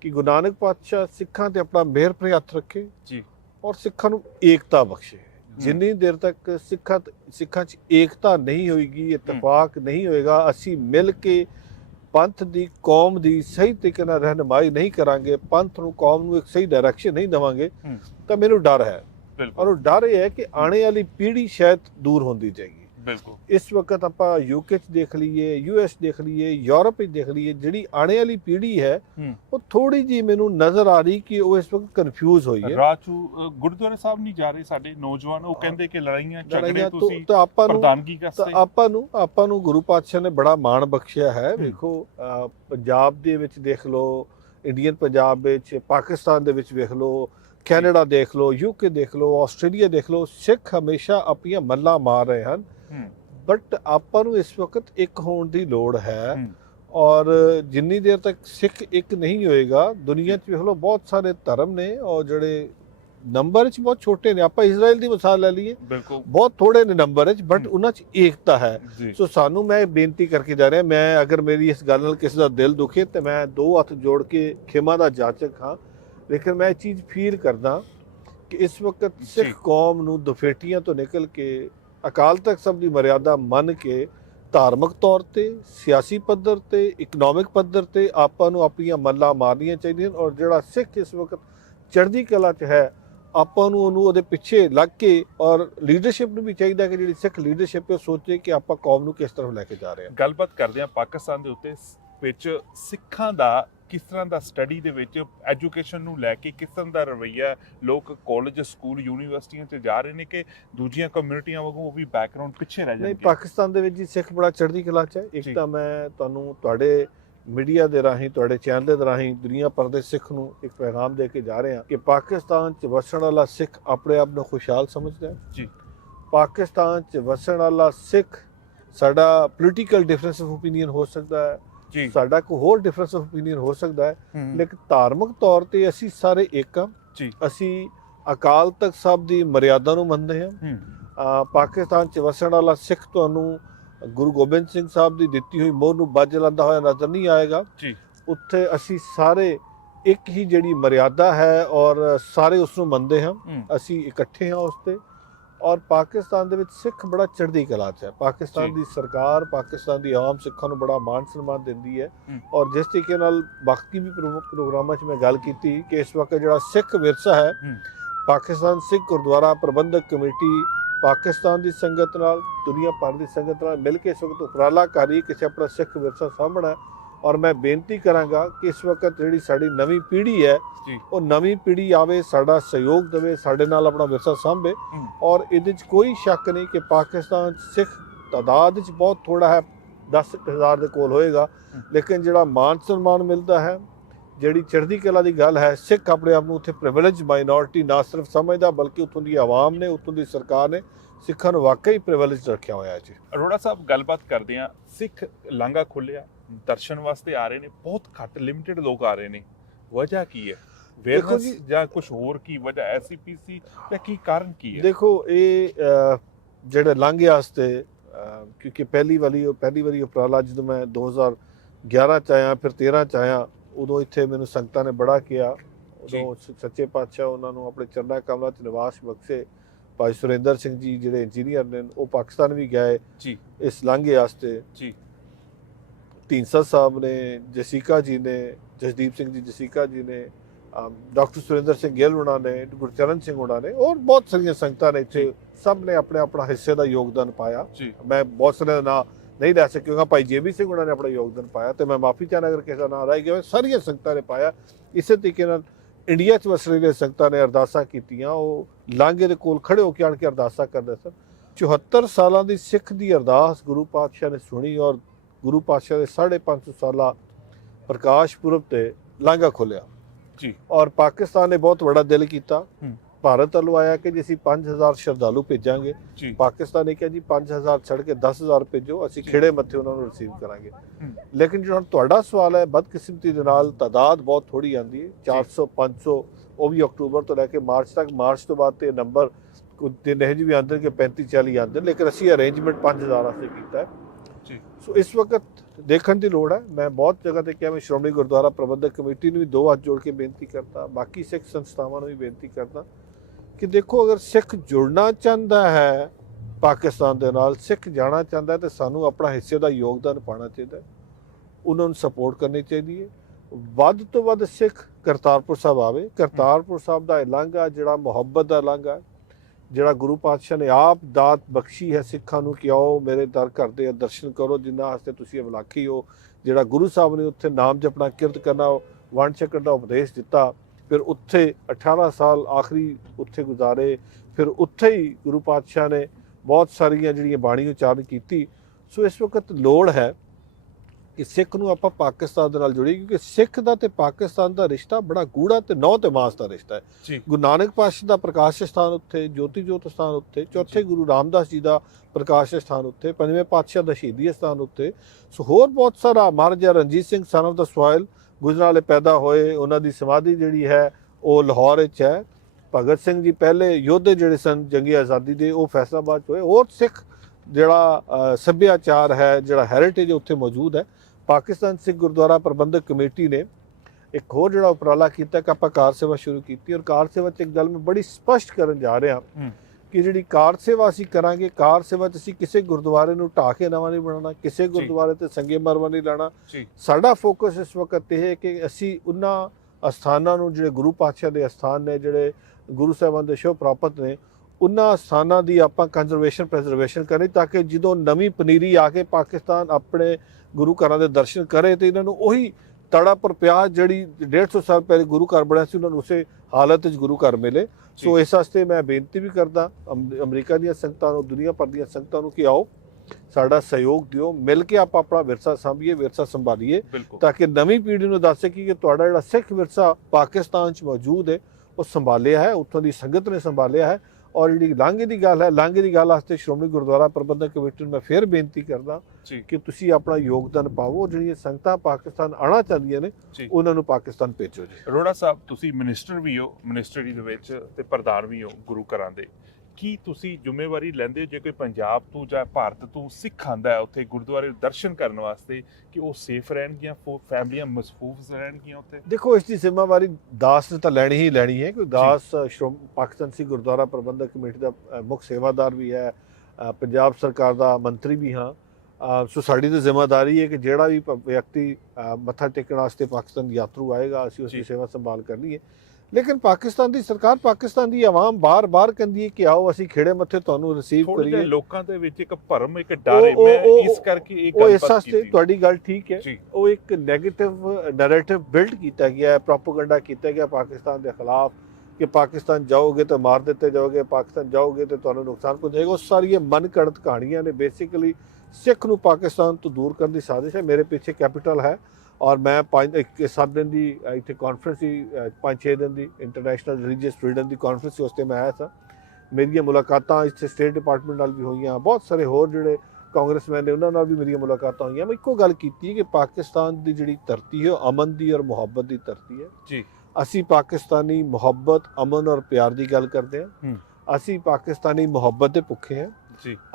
ਕਿ ਗੁਰੂ ਨਾਨਕ ਪਾਤਸ਼ਾਹ ਸਿੱਖਾਂ ਤੇ ਆਪਣਾ ਮਿਹਰ ਭਰੇ ਹੱਥ ਰੱਖੇ ਜੀ। ਔਰ ਸਿੱਖਾਂ ਨੂੰ ਏਕਤਾ ਬਖਸ਼ੇ। ਜਿੰਨੀ ਦੇਰ ਤੱਕ ਸਿੱਖਾਂ ਸਿੱਖਾਂ 'ਚ ਏਕਤਾ ਨਹੀਂ ਹੋਏਗੀ ਇਤਫਾਕ ਨਹੀਂ ਹੋਏਗਾ ਅਸੀਂ ਮਿਲ ਕੇ ਪੰਥ ਦੀ ਕੌਮ ਦੀ ਸਹੀ ਤਰੀਕੇ ਨਾਲ ਰਹਿਨਮਾਈ ਨਹੀਂ ਕਰਾਂਗੇ ਪੰਥ ਨੂੰ ਕੌਮ ਨੂੰ ਇੱਕ ਸਹੀ ਡਾਇਰੈਕਸ਼ਨ ਨਹੀਂ ਦੇਵਾਂਗੇ। ਤਾਂ ਮੈਨੂੰ ਡਰ ਹੈ। ਔਰ ਉਹ ਡਰ ਇਹ ਹੈ ਕਿ ਆਉਣ ਵਾਲੀ ਪੀੜ੍ਹੀ ਸ਼ਾਇਦ ਦੂਰ ਹੁੰਦੀ ਜਾਏਗੀ। ਬਿਲਕੁਲ। ਇਸ ਵਕਤ ਆਪਾਂ ਯੂਕੇ ਚ ਦੇਖ ਲਈਏ ਯੂਐਸ ਦੇਖ ਲਈਏ ਯੂਰਪ ਵਿੱਚ ਦੇਖ ਲਈਏ ਜਿਹੜੀ ਆਉਣ ਵਾਲੀ ਪੀੜ੍ਹੀ ਹੈ। ਉਹ ਥੋੜੀ ਜੀ ਮੈਨੂੰ ਨਜ਼ਰ ਆ ਰਹੀ ਕਿ ਉਹ ਇਸ ਵਕਤ ਕਨਫਿਊਜ਼ ਹੋਈ ਹੈ। ਰਾਚੂ ਗੁਰਦੁਆਰਾ ਸਾਹਿਬ ਨਹੀਂ ਜਾ ਰਹੇ ਸਾਡੇ ਨੌਜਵਾਨ ਉਹ ਕਹਿੰਦੇ ਕਿ ਲੜਾਈਆਂ ਝਗੜੇ ਤੁਸੀਂ ਤਾਂ ਆਪਾਂ ਨੂੰ ਪ੍ਰਧਾਨਗੀ ਤਾਂ ਕਰਦੇ ਆਪਾਂ ਨੂੰ ਆਪਾਂ ਨੂੰ ਗੁਰੂ ਪਾਤਸ਼ਾਹ ਨੇ ਬੜਾ ਮਾਣ ਬਖਸ਼ਿਆ ਹੈ। ਵੇਖੋ ਪੰਜਾਬ ਦੇ ਵਿੱਚ ਦੇਖ ਲਓ ਇੰਡੀਅਨ ਪੰਜਾਬ ਵਿੱਚ ਪਾਕਿਸਤਾਨ ਦੇ ਵਿੱਚ ਵੇਖ ਲਓ ਕੈਨੇਡਾ ਦੇਖ ਲਓ ਯੂਕੇ ਦੇਖ ਲਓ ਆਸਟ੍ਰੇਲੀਆ ਦੇਖ ਲਓ ਸਿੱਖ ਹਮੇਸ਼ਾ ਆਪਣੀਆਂ ਮੱਲਾਂ ਮਾਰ ਰਹੇ ਹਨ। ਬਟ ਆਪਾਂ ਨੂੰ ਇਸ ਵਕਤ ਇੱਕ ਹੋਣ ਦੀ ਲੋੜ ਹੈ। ਔਰ ਜਿੰਨੀ ਦੇਰ ਤੱਕ ਸਿੱਖ ਇੱਕ ਨਹੀਂ ਹੋਏਗਾ ਦੁਨੀਆ 'ਚ ਵੇਖ ਲਓ ਬਹੁਤ ਸਾਰੇ ਧਰਮ ਨੇ ਔਰ ਜਿਹੜੇ ਨੰਬਰ 'ਚ ਬਹੁਤ ਛੋਟੇ ਨੇ। ਆਪਾਂ ਇਜ਼ਰਾਈਲ ਦੀ ਮਿਸਾਲ ਲੈ ਲਈਏ। ਬਹੁਤ ਥੋੜੇ ਨੇ ਨੰਬਰ 'ਚ ਬਟ। ਉਹਨਾਂ 'ਚ ਏਕਤਾ ਹੈ। ਸੋ ਸਾਨੂੰ ਮੈਂ ਬੇਨਤੀ ਕਰਕੇ ਜਾ ਰਿਹਾ ਮੈਂ ਅਗਰ ਮੇਰੀ ਇਸ ਗੱਲ ਨਾਲ ਕਿਸੇ ਦਾ ਦਿਲ ਦੁਖੇ ਤੇ ਮੈਂ ਦੋ ਹੱਥ ਜੋੜ ਕੇ ਖਿਮਾ ਦਾ ਜਾਚਕ ਹਾਂ। ਲੇਕਿਨ ਮੈਂ ਇਹ ਚੀਜ਼ ਫੀਲ ਕਰਦਾ ਕਿ ਇਸ ਵਕਤ। ਸਿੱਖ ਕੌਮ ਨੂੰ ਦਫੇਟੀਆਂ ਤੋਂ ਨਿਕਲ ਕੇ ਅਕਾਲ ਤਖਤ ਸਾਹਿਬ ਦੀ ਮਰਿਆਦਾ ਮੰਨ ਕੇ ਧਾਰਮਿਕ ਤੌਰ ਤੇ, ਸਿਆਸੀ ਪੱਧਰ ਤੇ ਇਕਨੋਮਿਕ ਪੱਧਰ ਤੇ ਆਪਾਂ ਨੂੰ ਆਪਣੀਆਂ ਮੱਲਾਂ ਮਾਰਨੀਆਂ ਚਾਹੀਦੀਆਂ ਔਰ ਜਿਹੜਾ ਸਿੱਖ ਇਸ ਵਕਤ ਚੜ੍ਹਦੀ ਕਲਾ 'ਚ ਹੈ, ਆਪਾਂ ਨੂੰ ਉਹਨੂੰ ਉਹਦੇ ਪਿੱਛੇ ਲੱਗ ਕੇ ਔਰ ਲੀਡਰਸ਼ਿਪ ਨੂੰ ਵੀ ਚਾਹੀਦਾ ਕਿ ਜਿਹੜੀ ਸਿੱਖ ਲੀਡਰਸ਼ਿਪ ਹੈ ਉਹ ਸੋਚੇ ਕਿ ਆਪਾਂ ਕੌਮ ਨੂੰ ਕਿਸ ਤਰ੍ਹਾਂ ਲੈ ਕੇ ਜਾ ਰਹੇ ਹਾਂ। ਗੱਲਬਾਤ ਕਰਦੇ ਹਾਂ ਪਾਕਿਸਤਾਨ ਦੇ ਉੱਤੇ, ਵਿੱਚ ਸਿੱਖਾਂ ਦਾ ਕਿਸ ਤਰ੍ਹਾਂ ਦਾ ਸਟੱਡੀ ਦੇ ਵਿੱਚ ਐਜੂਕੇਸ਼ਨ ਨੂੰ ਲੈ ਕੇ ਕਿਸ ਤਰ੍ਹਾਂ ਦਾ ਰਵੱਈਆ? ਲੋਕ ਕਾਲਜ ਸਕੂਲ ਯੂਨੀਵਰਸਿਟੀਆਂ 'ਚ ਜਾ ਰਹੇ ਨੇ ਕਿ ਦੂਜੀਆਂ ਕਮਿਊਨਿਟੀਆਂ ਵਾਂਗੂ ਉਹ ਵੀ ਬੈਕਗ੍ਰਾਉਂਡ ਪਿੱਛੇ ਰਹਿ ਨਹੀਂ ਜਾਣਗੇ ਪਾਕਿਸਤਾਨ ਦੇ ਵਿੱਚ ਜੀ ਸਿੱਖ ਬੜਾ ਚੜ੍ਹਦੀ ਕਲਾ 'ਚ ਹੈ ਇੱਕ। ਤਾਂ ਮੈਂ ਤੁਹਾਨੂੰ ਤੁਹਾਡੇ ਮੀਡੀਆ ਦੇ ਰਾਹੀਂ ਤੁਹਾਡੇ ਚੈਨਲ ਦੇ ਰਾਹੀਂ ਦੁਨੀਆ ਭਰ ਦੇ ਸਿੱਖ ਨੂੰ ਇੱਕ ਪੈਗਾਮ ਦੇ ਕੇ ਜਾ ਰਹੇ ਹਾਂ ਕਿ ਪਾਕਿਸਤਾਨ 'ਚ ਵਸਣ ਵਾਲਾ ਸਿੱਖ ਆਪਣੇ ਆਪ ਨੂੰ ਖੁਸ਼ਹਾਲ ਸਮਝਦਾ ਹੈ ਜੀ ਪਾਕਿਸਤਾਨ 'ਚ ਵਸਣ ਵਾਲਾ ਸਿੱਖ ਸਾਡਾ ਪੋਲੀਟੀਕਲ ਡਿਫਰੈਂਸ ਆਫ ਓਪੀਨੀਅਨ ਹੋ ਸਕਦਾ ਹੈ ਜੀ। ਸਾਡਾ ਕੋਈ ਹੋਰ ਡਿਫਰੈਂਸ ਆਫ ਓਪੀਨੀਅਨ ਹੋ ਸਕਦਾ ਹੈ। ਲੇਕਿਨ ਧਾਰਮਿਕ ਤੌਰ ਤੇ ਅਸੀਂ ਸਾਰੇ ਇੱਕ ਹਾਂ। ਜੀ। ਅਸੀਂ ਅਕਾਲ ਤਖਤ ਸਾਹਿਬ ਦੀ ਮਰਿਆਦਾ ਨੂੰ ਮੰਨਦੇ ਹਾਂ। ਅਹ ਪਾਕਿਸਤਾਨ 'ਚ ਵਸਣ ਵਾਲਾ ਸਿੱਖ ਤੁਹਾਨੂੰ ਗੁਰੂ ਗੋਬਿੰਦ ਸਿੰਘ ਸਾਹਿਬ ਦੀ ਦਿੱਤੀ ਹੋਈ ਮੋਹਰ ਨੂੰ ਬੱਜ ਲਾਂਦਾ ਹੋਇਆ ਨਜ਼ਰ ਨਹੀਂ ਆਏਗਾ। ਜੀ। ਉੱਥੇ ਅਸੀਂ ਸਾਰੇ ਇੱਕ ਹੀ ਜਿਹੜੀ ਮਰਿਆਦਾ ਹੈ ਔਰ ਸਾਰੇ ਉਸ ਨੂੰ ਮੰਨਦੇ ਹੂੰ, ਅਸੀਂ ਇਕੱਠੇ ਹਾਂ ਉਸ ਤੇ। ਔਰ ਪਾਕਿਸਤਾਨ ਦੇ ਵਿੱਚ ਸਿੱਖ ਬੜਾ ਚੜ੍ਹਦੀ ਕਲਾ 'ਚ ਹੈ ਪਾਕਿਸਤਾਨ। ਦੀ ਸਰਕਾਰ ਪਾਕਿਸਤਾਨ ਦੀ ਆਮ ਸਿੱਖਾਂ ਨੂੰ ਬੜਾ ਮਾਣ ਸਨਮਾਨ ਦਿੰਦੀ ਹੈ। ਔਰ ਜਿਸ ਤਰੀਕੇ ਨਾਲ ਬਾਕੀ ਵੀ ਪ੍ਰੋ- ਪ੍ਰੋਗਰਾਮਾਂ 'ਚ ਮੈਂ ਗੱਲ ਕੀਤੀ ਕਿ ਇਸ ਵਕਤ ਜਿਹੜਾ ਸਿੱਖ ਵਿਰਸਾ ਹੈ। ਪਾਕਿਸਤਾਨ ਸਿੱਖ ਗੁਰਦੁਆਰਾ ਪ੍ਰਬੰਧਕ ਕਮੇਟੀ ਪਾਕਿਸਤਾਨ ਦੀ ਸੰਗਤ ਨਾਲ ਦੁਨੀਆ ਭਰ ਦੀ ਸੰਗਤ ਨਾਲ ਮਿਲ ਕੇ ਇਸ ਵਕਤ ਉਪਰਾਲਾ ਕਰ ਰਹੀ ਕਿਸੇ ਆਪਣਾ ਸਿੱਖ ਵਿਰਸਾ ਹੈ ਔਰ ਮੈਂ ਬੇਨਤੀ ਕਰਾਂਗਾ ਕਿ ਇਸ ਵਕਤ ਜਿਹੜੀ ਸਾਡੀ ਨਵੀਂ ਪੀੜ੍ਹੀ ਹੈ ਉਹ ਨਵੀਂ ਪੀੜ੍ਹੀ ਆਵੇ ਸਾਡਾ ਸਹਿਯੋਗ ਦੇਵੇ ਸਾਡੇ ਨਾਲ ਆਪਣਾ ਵਿਰਸਾ ਸਾਂਭੇ ਔਰ ਇਹਦੇ 'ਚ ਕੋਈ ਸ਼ੱਕ ਨਹੀਂ ਕਿ ਪਾਕਿਸਤਾਨ ਸਿੱਖ ਤਾਦਾਦ 'ਚ ਬਹੁਤ ਥੋੜਾ ਹੈ 10000 ਦੇ ਕੋਲ ਹੋਏਗਾ। ਲੇਕਿਨ ਜਿਹੜਾ ਮਾਨ ਸਨਮਾਨ ਮਿਲਦਾ ਹੈ ਜਿਹੜੀ ਚੜ੍ਹਦੀ ਕਲਾ ਦੀ ਗੱਲ ਹੈ ਸਿੱਖ ਆਪਣੇ ਆਪ ਨੂੰ ਉੱਥੇ ਪ੍ਰਿਵਿਲੇਜ ਮਾਈਨੋਰਿਟੀ ਨਾ ਸਿਰਫ ਸਮਝਦਾ ਬਲਕਿ ਉੱਥੋਂ ਦੀ ਆਵਾਮ ਨੇ ਉੱਥੋਂ ਦੀ ਸਰਕਾਰ ਨੇ ਸਿੱਖਾਂ ਨੂੰ ਵਾਕਈ ਪ੍ਰਿਵਿਲੇਜ ਰੱਖਿਆ ਹੋਇਆ ਹੈ ਜੀ। ਅਰੋੜਾ ਸਾਹਿਬ ਗੱਲਬਾਤ ਕਰਦੇ ਆ ਸਿੱਖ ਲਾਂਗਾ ਖੁੱਲਿਆ ਦਰਸ਼ਨ ਵਾਸਤੇ ਆ ਰਹੇ ਨੇ ਬਹੁਤ ਘੱਟ ਲਿਮਟਿਡ ਲੋਕ ਆ ਰਹੇ ਨੇ। ਵਜ੍ਹਾ ਕੀ ਹੈ? ਵੇਰਨਸ ਜੀ- ਜਾਂ ਕੁਝ ਹੋਰ ਕੀ ਵਜ੍ਹਾ? ਐਸਪੀਸੀ ਜਾਂ ਕੀ ਕਾਰਨ ਕੀ ਹੈ? ਦੇਖੋ ਇਹ ਜਿਹੜੇ ਲਾਂਘੇ ਵਾਸਤੇ ਕਿਉਂਕਿ ਪਹਿਲੀ ਵਾਰੀ ਉਹ ਪਹਿਲੀ ਵਾਰੀ ਉਪਰਾਲਾ ਜਦੋਂ ਮੈਂ 2011 ਚ ਆਇਆ ਫਿਰ 13 ਚ ਆਇਆ ਉਦੋਂ ਇੱਥੇ ਮੈਨੂੰ ਸੰਗਤਾਂ ਨੇ ਬੜਾ ਕਿਹਾ। ਉਦੋਂ ਸੱਚੇ ਪਾਤਸ਼ਾਹ ਉਹਨਾਂ ਨੂੰ ਆਪਣੇ ਚਰਨਾ ਕਮਲਾਂ ਚ ਨਿਵਾਸ ਬਖਸ਼ੇ। ਭਾਈ ਸੁਰਿੰਦਰ ਸਿੰਘ ਜੀ ਜਿਹੜੇ ਇੰਜੀਨੀਅਰ ਨੇ ਉਹ ਪਾਕਿਸਤਾਨ ਵੀ ਗਏ। ਜੀ। ਇਸ ਲਾਂਘੇ ਵਾਸਤੇ ਜੀ। ਢੀਂਸਾ ਸਾਹਿਬ ਨੇ ਜਸੀਕਾ ਜੀ ਨੇ ਜਸਦੀਪ ਸਿੰਘ ਜੀ ਜਸੀਕਾ ਜੀ ਨੇ ਡਾਕਟਰ ਸੁਰਿੰਦਰ ਸਿੰਘ ਗਿੱਲ ਉਹਨਾਂ ਨੇ ਗੁਰਚਰਨ ਸਿੰਘ ਉਹਨਾਂ ਨੇ ਔਰ ਬਹੁਤ ਸਾਰੀਆਂ ਸੰਗਤਾਂ ਨੇ ਇੱਥੇ। ਸਭ ਨੇ ਆਪਣੇ ਆਪਣਾ ਹਿੱਸੇ ਦਾ ਯੋਗਦਾਨ ਪਾਇਆ ਮੈਂ ਬਹੁਤ ਸਾਰੇ ਨਾਂ ਨਹੀਂ ਲੈ ਸਕਿਆਂਗਾ ਭਾਈ ਜੇਬੀ ਸਿੰਘ ਉਹਨਾਂ ਨੇ ਆਪਣਾ ਯੋਗਦਾਨ ਪਾਇਆ ਤੇ ਮੈਂ ਮਾਫੀ ਚਾਹਨਾ ਅਗਰ ਕਿਸੇ ਦਾ ਨਾਂ ਰਹਿ ਗਿਆ ਸਾਰੀਆਂ ਸੰਗਤਾਂ ਨੇ ਪਾਇਆ ਇਸੇ ਤਰੀਕੇ ਨਾਲ ਇੰਡੀਆ 'ਚ ਵਸ ਰਹੀਆਂ ਸੰਗਤਾਂ ਨੇ ਅਰਦਾਸਾਂ ਕੀਤੀਆਂ ਉਹ ਲਾਂਘੇ ਦੇ ਕੋਲ ਖੜੇ ਹੋ ਕੇ ਆਣ ਕੇ ਅਰਦਾਸਾਂ ਕਰਦੇ ਸਨ 74 ਸਾਲਾਂ ਦੀ ਸਿੱਖ ਦੀ ਅਰਦਾਸ ਗੁਰੂ ਪਾਤਸ਼ਾਹ ਨੇ ਸੁਣੀ ਔਰ ਗੁਰੂ ਪਾਤਸ਼ਾਹ ਦੇ 550 ਸਾਲਾ ਪ੍ਰਕਾਸ਼ ਪੁਰਬ ਤੇ ਲਾਂਘਾ ਖੋਲਿਆ ਜੀ। ਔਰ ਪਾਕਿਸਤਾਨ ਨੇ ਬਹੁਤ ਵੱਡਾ ਦਿਲ ਕੀਤਾ। ਭਾਰਤ ਵੱਲੋਂ ਆਇਆ ਕਿ ਜੇ ਅਸੀਂ 5000 ਸ਼ਰਧਾਲੂ ਭੇਜਾਂਗੇ। ਪਾਕਿਸਤਾਨ ਨੇ ਕਿਹਾ ਜੀ 5000 ਛੱਡ ਕੇ 10000 ਭੇਜੋ ਅਸੀਂ। ਖੇੜੇ ਮੱਥੇ ਉਹਨਾਂ ਨੂੰ ਰਿਸੀਵ ਕਰਾਂਗੇ। ਲੇਕਿਨ ਜਿਹੜਾ ਤੁਹਾਡਾ ਸਵਾਲ ਹੈ ਬਦਕਿਸਮਤੀ ਦੇ ਨਾਲ ਤਾਦਾਦ ਬਹੁਤ ਥੋੜੀ ਆਂਦੀ ਹੈ। 400 500 ਉਹ ਵੀ ਅਕਤੂਬਰ ਤੋਂ ਲੈ ਕੇ ਮਾਰਚ ਤੱਕ। ਮਾਰਚ ਤੋਂ ਬਾਅਦ ਤੇ ਨੰਬਰ ਕੁਝ ਦਿਨ ਇਹ ਵੀ ਆਉਂਦੇ ਨੇ ਕਿ 35 40 ਆਉਂਦੇ ਨੇ, ਲੇਕਿਨ ਅਸੀਂ ਅਰੇਂਜਮੈਂਟ 5000 ਵਾਸਤੇ ਕੀਤਾ ਹੈ। ਸੋ ਇਸ ਵਕਤ ਦੇਖਣ ਦੀ ਲੋੜ ਹੈ। ਮੈਂ ਬਹੁਤ ਜਗ੍ਹਾ ਤੇ ਕਿਹਾ, ਮੈਂ ਸ਼੍ਰੋਮਣੀ ਗੁਰਦੁਆਰਾ ਪ੍ਰਬੰਧਕ ਕਮੇਟੀ ਨੂੰ ਵੀ ਦੋ ਹੱਥ ਜੋੜ ਕੇ ਬੇਨਤੀ ਕਰਦਾ, ਬਾਕੀ ਸਿੱਖ ਸੰਸਥਾਵਾਂ ਨੂੰ ਵੀ ਬੇਨਤੀ ਕਰਦਾ ਕਿ ਦੇਖੋ, ਅਗਰ ਸਿੱਖ ਜੁੜਨਾ ਚਾਹੁੰਦਾ ਹੈ, ਪਾਕਿਸਤਾਨ ਦੇ ਨਾਲ ਸਿੱਖ ਜਾਣਾ ਚਾਹੁੰਦਾ ਹੈ, ਤੇ ਸਾਨੂੰ ਆਪਣਾ ਹਿੱਸੇ ਦਾ ਯੋਗਦਾਨ ਪਾਉਣਾ ਚਾਹੀਦਾ ਉਹਨਾਂ ਨੂੰ ਸਪੋਰਟ ਕਰਨੀ ਚਾਹੀਦੀ ਹੈ। ਵੱਧ ਤੋਂ ਵੱਧ ਸਿੱਖ ਕਰਤਾਰਪੁਰ ਸਾਹਿਬ ਆਵੇ। ਕਰਤਾਰਪੁਰ ਸਾਹਿਬ ਦਾ ਇਹ ਲਾਂਘਾ, ਜਿਹੜਾ ਮੁਹੱਬਤ ਦਾ ਲਾਂਘਾ ਜਿਹੜਾ ਗੁਰੂ ਪਾਤਸ਼ਾਹ ਨੇ ਆਪ ਦਾਤ ਬਖਸ਼ੀ ਹੈ ਸਿੱਖਾਂ ਨੂੰ ਕਿ ਆਓ ਮੇਰੇ ਦਰ ਘਰ ਦੇ ਦਰਸ਼ਨ ਕਰੋ ਜਿਨ੍ਹਾਂ ਵਾਸਤੇ ਤੁਸੀਂ ਅਵਲਾਖੀ ਹੋ। ਜਿਹੜਾ ਗੁਰੂ ਸਾਹਿਬ ਨੇ ਉੱਥੇ ਨਾਮ ਜਪਣਾ, ਕਿਰਤ ਕਰਨਾ, ਵੰਡ ਛਕਣ ਦਾ ਉਪਦੇਸ਼ ਦਿੱਤਾ, ਫਿਰ ਉੱਥੇ 18 ਸਾਲ ਆਖਰੀ ਉੱਥੇ ਗੁਜ਼ਾਰੇ, ਫਿਰ ਉੱਥੇ ਹੀ ਗੁਰੂ ਪਾਤਸ਼ਾਹ ਨੇ ਬਹੁਤ ਸਾਰੀਆਂ ਜਿਹੜੀਆਂ ਬਾਣੀ ਉਚਾਰਨ ਕੀਤੀ। ਸੋ ਇਸ ਵਕਤ ਲੋੜ ਹੈ ਕਿ ਸਿੱਖ ਨੂੰ ਆਪਾਂ ਪਾਕਿਸਤਾਨ ਦੇ ਨਾਲ ਜੋੜੀਏ ਕਿਉਂਕਿ ਸਿੱਖ ਦਾ ਤੇ ਪਾਕਿਸਤਾਨ ਦਾ ਰਿਸ਼ਤਾ ਬੜਾ ਗੂੜਾ ਤੇ ਨੌ ਤੇ ਮਾਸ ਦਾ ਰਿਸ਼ਤਾ ਹੈ। ਗੁਰੂ ਨਾਨਕ ਪਾਤਸ਼ਾਹ ਦਾ ਪ੍ਰਕਾਸ਼ ਸਥਾਨ ਉੱਥੇ ਜੋਤੀ ਜੋਤ ਸਥਾਨ ਉੱਥੇ ਚੌਥੇ ਗੁਰੂ ਰਾਮਦਾਸ ਜੀ ਦਾ ਪ੍ਰਕਾਸ਼ ਸਥਾਨ ਉੱਥੇ ਪੰਜਵੇਂ ਪਾਤਸ਼ਾਹ ਦਾ ਸ਼ਹੀਦੀ ਸਥਾਨ ਉੱਤੇ ਸੋ ਹੋਰ ਬਹੁਤ ਸਾਰਾ Maharaja Ranjit Singh son of the soil ਗੁਜਰਾਲੇ ਪੈਦਾ ਹੋਏ ਉਹਨਾਂ ਦੀ ਸਮਾਧੀ ਜਿਹੜੀ ਹੈ ਉਹ ਲਾਹੌਰ ਵਿੱਚ ਹੈ। ਭਗਤ ਸਿੰਘ ਜੀ ਪਹਿਲੇ ਯੋਧੇ ਜਿਹੜੇ ਸਨ ਜੰਗੀ ਆਜ਼ਾਦੀ ਦੇ ਉਹ ਫੈਸਲਾਬਾਦ 'ਚ ਹੋਏ। ਹੋਰ ਸਿੱਖ ਜਿਹੜਾ ਸੱਭਿਆਚਾਰ ਹੈ ਜਿਹੜਾ ਹੈਰੀਟੇਜ ਉੱਥੇ ਮੌਜੂਦ ਹੈ। ਪਾਕਿਸਤਾਨ ਸਿੱਖ ਗੁਰਦੁਆਰਾ ਪ੍ਰਬੰਧਕ ਕਮੇਟੀ ਨੇ ਇੱਕ ਹੋਰ ਜਿਹੜਾ ਉਪਰਾਲਾ ਕੀਤਾ ਕਿ ਆਪਾਂ ਕਾਰ ਸੇਵਾ ਸ਼ੁਰੂ ਕੀਤੀ ਔਰ ਕਾਰ ਸੇਵਾ 'ਚ ਇੱਕ ਗੱਲ ਮੈਂ ਬੜੀ ਸਪਸ਼ਟ ਕਰਨ ਜਾ ਰਿਹਾ। ਕਿ ਜਿਹੜੀ ਕਾਰ ਸੇਵਾ ਅਸੀਂ ਕਰਾਂਗੇ ਕਾਰ ਸੇਵਾ 'ਚ ਅਸੀਂ ਕਿਸੇ ਗੁਰਦੁਆਰੇ ਨੂੰ ਢਾਹ ਕੇ ਨਵਾਂ ਨਹੀਂ ਬਣਾਉਣਾ ਕਿਸੇ ਗੁਰਦੁਆਰੇ ਤੇ ਸੰਗੇ ਮਰਮਰ ਨਹੀਂ ਲਾਣਾ। ਸਾਡਾ ਫੋਕਸ ਇਸ ਵਕਤ ਇਹ ਹੈ ਕਿ ਅਸੀਂ ਉਹਨਾਂ ਅਸਥਾਨਾਂ ਨੂੰ ਜਿਹੜੇ ਗੁਰੂ ਪਾਤਸ਼ਾਹ ਦੇ ਅਸਥਾਨ ਨੇ ਜਿਹੜੇ ਗੁਰੂ ਸਾਹਿਬਾਨ ਦੇ ਸ਼ੋਅ ਪ੍ਰਾਪਤ ਨੇ ਉਹਨਾਂ ਸਥਾਨਾਂ ਦੀ ਆਪਾਂ ਕੰਜ਼ਰਵੇਸ਼ਨ ਪ੍ਰੈਜ਼ਰਵੇਸ਼ਨ ਕਰੀ ਤਾਂ ਕਿ ਜਦੋਂ ਨਵੀਂ ਪਨੀਰੀ ਆ ਕੇ ਪਾਕਿਸਤਾਨ ਆਪਣੇ ਗੁਰੂ ਘਰਾਂ ਦੇ ਦਰਸ਼ਨ ਕਰੇ ਤੇ ਇਹਨਾਂ ਨੂੰ ਉਹੀ ਤੜਾ ਪਰ ਪਿਆਜ਼ ਜਿਹੜੀ 150 ਸਾਲ ਪਹਿਲੇ ਗੁਰੂ ਘਰ ਬਣਿਆ ਸੀ ਉਹਨਾਂ ਨੂੰ ਉਸੇ ਹਾਲਤ ਵਿੱਚ ਗੁਰੂ ਘਰ ਮਿਲੇ। ਸੋ ਇਸ ਵਾਸਤੇ ਮੈਂ ਬੇਨਤੀ ਵੀ ਕਰਦਾ ਅਮ- ਅਮਰੀਕਾ ਦੀਆਂ ਸੰਗਤਾਂ ਨੂੰ ਦੁਨੀਆ ਭਰ ਦੀਆਂ ਸੰਗਤਾਂ ਨੂੰ ਕਿ ਆਓ ਸਾਡਾ ਸਹਿਯੋਗ ਦਿਓ ਮਿਲ ਕੇ ਆਪਾਂ ਆਪਣਾ ਵਿਰਸਾ ਸਾਂਭੀਏ ਵਿਰਸਾ ਸੰਭਾਲੀਏ ਤਾਂ ਕਿ ਨਵੀਂ ਪੀੜ੍ਹੀ ਨੂੰ ਦੱਸ ਸਕੀਏ ਕਿ ਤੁਹਾਡਾ ਜਿਹੜਾ ਸਿੱਖ ਵਿਰਸਾ ਪਾਕਿਸਤਾਨ 'ਚ ਮੌਜੂਦ ਹੈ ਉਹ ਸੰਭਾਲਿਆ ਹੈ ਉੱਥੋਂ ਦੀ ਸੰਗਤ ਨੇ ਸੰਭਾਲਿਆ ਹੈ ਔਰ ਜਿਹੜੀ ਲਾਂਘੇ ਦੀ ਗੱਲ ਹੈ ਲਾਂਘੇ ਦੀ ਗੱਲ ਵਾਸਤੇ ਸ਼੍ਰੋਮਣੀ ਗੁਰਦੁਆਰਾ ਪ੍ਰਬੰਧਕ ਕਮੇਟੀ ਨੂੰ ਮੈਂ ਫੇਰ ਬੇਨਤੀ ਕਰਦਾ ਕਿ ਤੁਸੀਂ ਆਪਣਾ ਯੋਗਦਾਨ ਪਾਵੋ ਜਿਹੜੀਆਂ ਸੰਗਤਾਂ ਪਾਕਿਸਤਾਨ ਆਉਣਾ ਚਾਹੁੰਦੀਆਂ ਨੇ ਉਹਨਾਂ ਨੂੰ ਪਾਕਿਸਤਾਨ ਭੇਜੋ ਜੀ। ਅਰੋੜਾ ਸਾਹਿਬ ਤੁਸੀਂ ਮਿਨਿਸਟਰ ਵੀ ਹੋ ਮਿਨਿਸਟਰੀ ਦੇ ਵਿੱਚ ਤੇ ਪ੍ਰਧਾਨ ਵੀ ਹੋ ਗੁਰੂ ਘਰਾਂ ਦੇ। ਕੀ ਤੁਸੀਂ ਜ਼ਿੰਮੇਵਾਰੀ ਲੈਂਦੇ ਹੋ? ਜੇ ਕੋਈ ਪੰਜਾਬ ਤੋਂ ਜਾਂ ਭਾਰਤ ਤੋਂ ਸਿੱਖ ਆਂਦਾ ਹੈ ਉੱਥੇ ਗੁਰਦੁਆਰੇ ਦਰਸ਼ਨ ਕਰਨ ਵਾਸਤੇ ਕਿ ਉਹ ਸੇਫ ਰਹਿਣਗੀਆਂ ਫੈਮਲੀਆਂ ਮਸਫੂਫ ਰਹਿਣਗੀਆਂ ਉੱਥੇ? ਦੇਖੋ ਇਸ ਦੀ ਜ਼ਿੰਮੇਵਾਰੀ ਦਾਸ ਨੇ ਤਾਂ ਲੈਣੀ ਹੀ ਲੈਣੀ ਹੈ। ਕਿ ਦਾਸ ਸ਼੍ਰੋਮ ਪਾਕਿਸਤਾਨ ਸੀ ਗੁਰਦੁਆਰਾ ਪ੍ਰਬੰਧਕ ਕਮੇਟੀ ਦਾ ਮੁੱਖ ਸੇਵਾਦਾਰ ਵੀ ਹੈ ਪੰਜਾਬ ਸਰਕਾਰ ਦਾ ਮੰਤਰੀ ਵੀ ਹਾਂ। ਸੋ ਸਾਡੀ ਤਾਂ ਜ਼ਿੰਮੇਵਾਰੀ ਹੈ ਕਿ ਜਿਹੜਾ ਵੀ ਵਿਅਕਤੀ ਮੱਥਾ ਟੇਕਣ ਵਾਸਤੇ ਪਾਕਿਸਤਾਨ ਯਾਤਰੂ ਆਏਗਾ ਅਸੀਂ ਉਸ ਦੀ। ਸੇਵਾ ਸੰਭਾਲ ਕਰਨੀ ਹੈ। ਲੇਕਿਨ ਪਾਕਿਸਤਾਨ ਦੀ ਸਰਕਾਰ ਪਾਕਿਸਤਾਨ ਦੀ ਆਵਾਮ ਬਾਰ-ਬਾਰ ਕਹਿੰਦੀ ਹੈ ਕਿ ਆਓ ਅਸੀਂ ਖੇੜੇ ਮੱਥੇ ਤੁਹਾਨੂੰ ਰਿਸੀਵ ਕਰੀਏ। ਲੋਕਾਂ ਦੇ ਵਿੱਚ ਇੱਕ ਭਰਮ ਇੱਕ ਡਰ ਹੈ। ਉਹ- ਮੈਂ ਉਹ- ਇਸ ਕਰਕੇ ਇਹ ਉਹ ਇਸ ਗੱਲਬਾਤ ਵਾਸਤੇ ਕੀਤੀ ਤੁਹਾਡੀ ਗੱਲ ਠੀਕ ਹੈ। ਉਹ ਇੱਕ 네ਗੇਟਿਵ ਨੈਰੇਟਿਵ ਬਿਲਡ ਕੀਤਾ ਗਿਆ ਹੈ ਪ੍ਰੋਪਗੈਂਡਾ ਕੀਤਾ ਗਿਆ ਪਾਕਿਸਤਾਨ ਦੇ ਖਿਲਾਫ ਕਿ ਪਾਕਿਸਤਾਨ ਜਾਓਗੇ ਤਾਂ ਮਾਰ ਦਿੱਤੇ ਜਾਓਗੇ ਪਾਕਿਸਤਾਨ ਜਾਓਗੇ ਤਾਂ ਤੁਹਾਨੂੰ ਨੁਕਸਾਨ ਪਹੁੰਚੇਗਾ। ਉਹ ਸਾਰੀਆਂ ਮਨਕੜਤ ਕਹਾਣੀਆਂ ਨੇ। ਬੇਸਿਕਲੀ ਸਿੱਖ ਨੂੰ ਪਾਕਿਸਤਾਨ ਤੋਂ ਦੂਰ ਕਰਨ ਦੀ ਸਾਜ਼ਿਸ਼ ਹੈ। ਮੇਰੇ ਪਿੱਛੇ ਕੈਪੀਟਲ ਹੈ। ਔਰ ਮੈਂ ਪੰਜ ਇੱਕ ਸੱਤ ਦਿਨ ਦੀ ਇੱਥੇ ਕਾਨਫਰੰਸ ਸੀ ਅ, ਪੰਜ ਛੇ ਦਿਨ ਦੀ ਇੰਟਰਨੈਸ਼ਨਲ ਰਿਲੀਜੀਅਸ ਫਰੀडम ਦੀ ਕਾਨਫਰੰਸ ਸੀ ਉਸ ਤੇ ਮੈਂ ਆਇਆ ਸਾਂ। ਮੇਰੀਆਂ ਮੁਲਾਕਾਤਾਂ ਇੱਥੇ ਸਟੇਟ ਡਿਪਾਰਟਮੈਂਟ ਨਾਲ ਵੀ ਹੋਈਆਂ ਬਹੁਤ ਸਾਰੇ ਹੋਰ ਜਿਹੜੇ ਕਾਂਗਰਸਮੈਨ ਨੇ ਉਹਨਾਂ ਨਾਲ ਵੀ ਮੇਰੀਆਂ ਮੁਲਾਕਾਤਾਂ ਹੋਈਆਂ। ਮੈਂ ਇੱਕੋ ਗੱਲ ਕੀਤੀ ਕਿ ਪਾਕਿਸਤਾਨ ਦੀ ਜਿਹੜੀ ਧਰਤੀ ਹੈ ਉਹ ਅਮਨ ਦੀ ਔਰ ਮੁਹੱਬਤ ਦੀ ਧਰਤੀ ਹੈ। ਜੀ। ਅਸੀਂ ਪਾਕਿਸਤਾਨੀ ਮੁਹੱਬਤ ਅਮਨ ਔਰ ਪਿਆਰ ਦੀ ਗੱਲ ਕਰਦੇ ਹਾਂ। ਅਸੀਂ ਪਾਕਿਸਤਾਨੀ ਮੁਹੱਬਤ ਦੇ ਭੁੱਖੇ ਹਾਂ।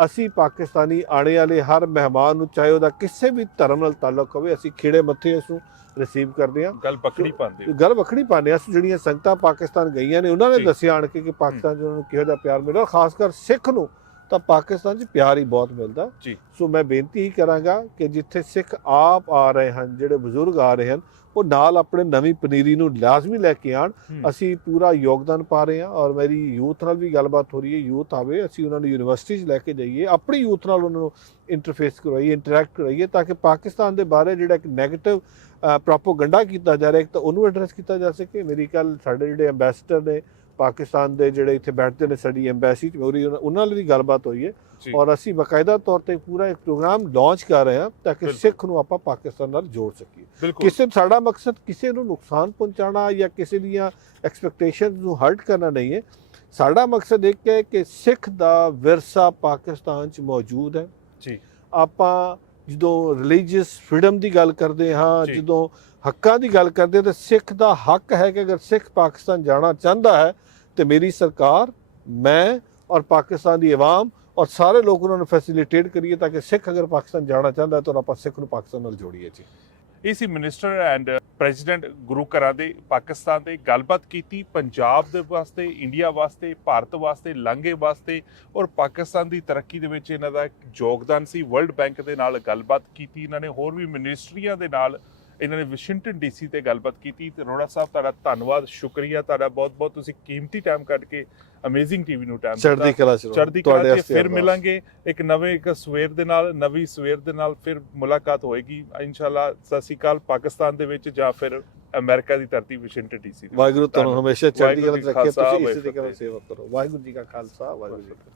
ਅਸੀਂ ਪਾਕਿਸਤਾਨੀ ਆਣੇ ਵਾਲੇ ਹਰ ਮਹਿਮਾਨ ਨੂੰ ਚਾਹੇ ਉਹਦਾ ਕਿਸੇ ਵੀ ਧਰਮ ਨਾਲ ਤਾਲੁਕ ਹੋਵੇ ਅਸੀਂ ਖੇੜੇ ਮੱਥੇ ਉਸ ਨੂੰ ਰਿਸੀਵ ਕਰਦੇ ਹਾਂ। ਗੱਲ ਪਕੜੀ ਪਾਉਂਦੇ ਗੱਲ ਵੱਖਰੀ ਪਾਉਂਦੇ ਹਾਂ। ਅਸੀਂ ਜਿਹੜੀਆਂ ਸੰਗਤਾਂ ਪਾਕਿਸਤਾਨ ਗਈਆਂ ਨੇ ਉਹਨਾਂ ਨੇ। ਦੱਸਿਆ ਆਣ ਕੇ ਕਿ ਪਾਕਿਸਤਾਨ 'ਚ ਉਹਨਾਂ ਨੂੰ ਕਿਹੋ ਜਿਹਾ ਪਿਆਰ ਮਿਲਿਆ ਖਾਸ ਕਰ ਸਿੱਖ ਨੂੰ ਤਾਂ ਪਾਕਿਸਤਾਨ 'ਚ ਪਿਆਰ ਹੀ ਬਹੁਤ ਮਿਲਦਾ ਜੀ। ਸੋ ਮੈਂ ਬੇਨਤੀ ਹੀ ਕਰਾਂਗਾ ਕਿ ਜਿੱਥੇ ਸਿੱਖ ਆਪ ਆ ਰਹੇ ਹਨ ਜਿਹੜੇ ਬਜ਼ੁਰਗ ਆ ਰਹੇ ਹਨ ਉਹ ਨਾਲ ਆਪਣੇ ਨਵੀਂ ਪਨੀਰੀ ਨੂੰ ਲਾਜ਼ਮੀ ਲੈ ਕੇ ਆਣ ਹੂੰ। ਅਸੀਂ ਪੂਰਾ ਯੋਗਦਾਨ ਪਾ ਰਹੇ ਹਾਂ ਔਰ ਮੇਰੀ ਯੂਥ ਨਾਲ ਵੀ ਗੱਲਬਾਤ ਹੋ ਰਹੀ ਹੈ ਯੂਥ ਆਵੇ ਅਸੀਂ ਉਹਨਾਂ ਨੂੰ ਯੂਨੀਵਰਸਿਟੀ 'ਚ ਲੈ ਕੇ ਜਾਈਏ ਆਪਣੀ ਯੂਥ ਨਾਲ ਉਹਨਾਂ ਨੂੰ ਇੰਟਰਫੇਸ ਕਰਵਾਈਏ ਇੰਟਰੈਕਟ ਕਰਾਈਏ ਤਾਂ ਕਿ ਪਾਕਿਸਤਾਨ ਦੇ ਬਾਰੇ ਜਿਹੜਾ ਇੱਕ 네ਗੇਟਿਵ ਪ੍ਰੋਪੋਗੰਡਾ ਕੀਤਾ ਜਾ ਰਿਹਾ ਇੱਕ ਤਾਂ ਉਹਨੂੰ ਐਡਰੈਸ ਕੀਤਾ ਜਾ ਸਕੇ ਮੇਰੀ ਕੱਲ ਸਾਡੇ ਜਿਹੜੇ ਐਮਬੈਸਡਰ ਨੇ ਪਾਕਿਸਤਾਨ ਦੇ ਜਿਹੜੇ ਇੱਥੇ ਬੈਠਦੇ ਨੇ ਸਾਡੀ ਐਮਬੈਸੀ 'ਚ ਮੇਰੀ ਉਹਨਾਂ ਨਾਲ ਵੀ ਗੱਲਬਾਤ ਹੋਈ ਹੈ। ਔਰ ਅਸੀਂ ਬਕਾਇਦਾ ਤੌਰ ਤੇ ਪੂਰਾ ਇੱਕ ਪ੍ਰੋਗਰਾਮ ਲਾਂਚ ਕਰ ਰਹੇ ਹਾਂ ਤਾਂ ਕਿ। ਸਿੱਖ ਨੂੰ ਆਪਾਂ ਪਾਕਿਸਤਾਨ ਨਾਲ ਜੋੜ ਸਕੀਏ। ਕਿਸੇ ਸਾਡਾ ਮਕਸਦ ਕਿਸੇ ਨੂੰ ਨੁਕਸਾਨ ਪਹੁੰਚਾਉਣਾ ਜਾਂ ਕਿਸੇ ਦੀਆਂ ਐਕਸਪੈਕਟੇਸ਼ਨਸ ਨੂੰ ਹਰਟ ਕਰਨਾ ਨਹੀਂ ਹੈ। ਸਾਡਾ ਮਕਸਦ ਇੱਕ ਹੈ ਕਿ ਸਿੱਖ ਦਾ ਵਿਰਸਾ ਪਾਕਿਸਤਾਨ 'ਚ ਮੌਜੂਦ ਹੈ। ਜੀ। ਆਪਾਂ ਜਦੋਂ ਰਿਲੀਜੀਅਸ ਫਰੀडम ਦੀ ਗੱਲ ਕਰਦੇ ਹਾਂ। ਜਦੋਂ ਹੱਕਾਂ ਦੀ ਗੱਲ ਕਰਦੇ ਤਾਂ ਸਿੱਖ ਦਾ ਹੱਕ ਹੈ ਕਿ ਅਗਰ ਸਿੱਖ ਪਾਕਿਸਤਾਨ ਜਾਣਾ ਚਾਹੁੰਦਾ ਹੈ ਤੇ ਮੇਰੀ ਸਰਕਾਰ, ਮੈਂ ਔਰ ਪਾਕਿਸਤਾਨ ਦੀ ਆਵਾਮ ਔਰ ਸਾਰੇ ਲੋਕ ਉਹਨਾਂ ਨੂੰ ਫੈਸਿਲਿਟੇਟ ਕਰੀਏ ਤਾਂ ਕਿ ਸਿੱਖ ਅਗਰ ਪਾਕਿਸਤਾਨ ਜਾਣਾ ਚਾਹੁੰਦਾ ਹੈ ਤਾਂ ਆਪਾਂ ਸਿੱਖ ਨੂੰ ਪਾਕਿਸਤਾਨ ਨਾਲ ਜੋੜੀਏ ਜੀ। ਇਹ ਸੀ ਮਿਨਿਸਟਰ ਐਂਡ ਪ੍ਰੈਜ਼ੀਡੈਂਟ ਗੁਰੂ ਘਰਾਂ ਦੇ ਪਾਕਿਸਤਾਨ ਦੇ ਗੱਲਬਾਤ ਕੀਤੀ, ਪੰਜਾਬ ਦੇ ਵਾਸਤੇ ਇੰਡੀਆ ਵਾਸਤੇ, ਭਾਰਤ ਵਾਸਤੇ, ਲਾਂਘੇ ਵਾਸਤੇ ਔਰ ਪਾਕਿਸਤਾਨ ਦੀ ਤਰੱਕੀ ਦੇ ਵਿੱਚ ਇਹਨਾਂ ਦਾ ਯੋਗਦਾਨ ਸੀ। ਵਰਲਡ ਬੈਂਕ ਦੇ ਨਾਲ ਗੱਲਬਾਤ ਕੀਤੀ, ਇਹਨਾਂ ਨੇ ਹੋਰ ਵੀ ਮਿਨਿਸਟਰੀਆਂ ਦੇ ਨਾਲ ਇਹਨਾਂ ਨੇ ਵਾਸ਼ਿੰਗਟਨ ਡੀਸੀ ਤੇ ਗੱਲਬਾਤ ਕੀਤੀ। ਤੇ ਅਰੋੜਾ ਸਾਹਿਬ ਤੁਹਾਡਾ ਧੰਨਵਾਦ ਸ਼ੁਕਰੀਆ। ਤੁਹਾਡਾ ਬਹੁਤ ਬਹੁਤ ਤੁਸੀਂ ਕੀਮਤੀ ਟਾਈਮ ਕੱਢ ਕੇ ਅਮੇਜ਼ਿੰਗ ਟੀਵੀ ਨੂੰ ਟਾਈਮ ਚੜ੍ਹਦੀ ਕਲਾ। ਚੜ੍ਹਦੀ ਕਲਾ ਫਿਰ। ਮਿਲਾਂਗੇ ਇੱਕ ਨਵੇਂ ਇੱਕ ਸਵੇਰ ਦੇ ਨਾਲ ਨਵੀਂ ਸਵੇਰ ਦੇ ਨਾਲ ਫਿਰ ਮੁਲਾਕਾਤ ਹੋਏਗੀ। ਇਨਸ਼ਾਅੱਲਾ ਸਤਿ ਸ਼੍ਰੀ ਅਕਾਲ ਪਾਕਿਸਤਾਨ ਦੇ ਵਿੱਚ ਜਾਂ ਫਿਰ ਅਮਰੀਕਾ ਦੀ ਧਰਤੀ ਵਾਸ਼ਿੰਗਟਨ ਡੀਸੀ ਵਾਹਿਗੁਰੂ ਤੁਹਾਨੂੰ। ਹਮੇਸ਼ਾ ਚੜ੍ਹਦੀ ਕਲਾ ਰੱਖੇ ਤੁਸੀਂ ਇਸੇ ਕਲਾ ਸੇਵਾ ਕਰੋ। ਵਾਹਿਗੁਰੂ ਜੀ ਕਾ ਖਾਲਸਾ ਵਾਹਿਗੁਰੂ ਜੀ ਕੀ ਫਤਿਹ।